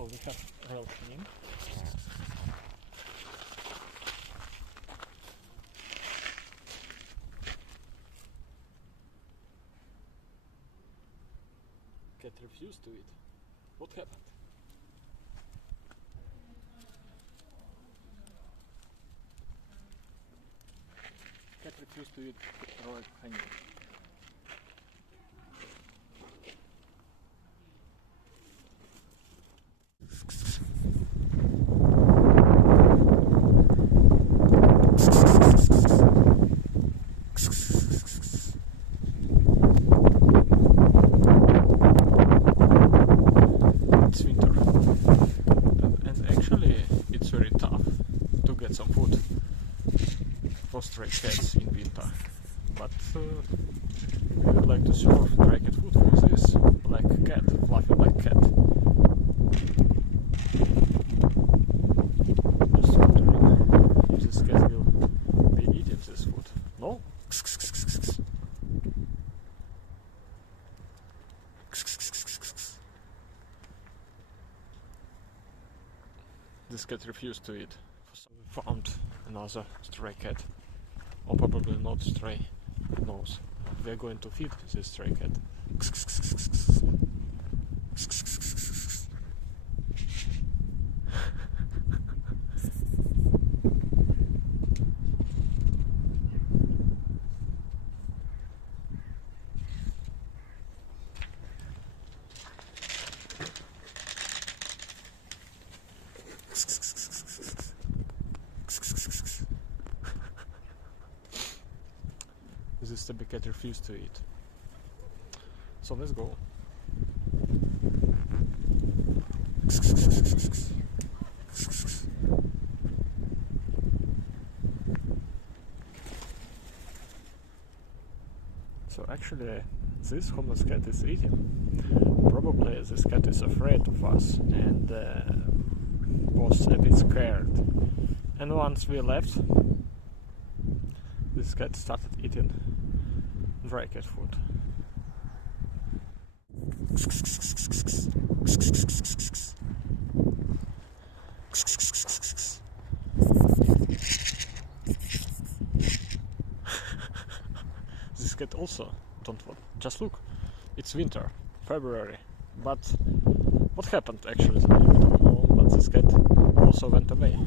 So we have Royal Canin. Cat refused to eat. What happened? Cat refused to eat Royal Canin. It's winter, and actually it's very tough to get some food for stray cats in winter, but we would like to serve dry cat food for this black cat, fluffy black cat. Just wondering if this cat will be eating this food. No? This cat refused to eat. So we found another stray cat, or probably not stray, who knows. We are going to feed this stray cat. This Tabby cat refused to eat. So let's go. So actually this homeless cat is eating. Probably this cat is afraid of us and was a bit scared. And once we left, this cat started eating dry cat food. This cat also don't want. Just look, it's winter, February. But what happened actually today? We don't know. But this cat also went away.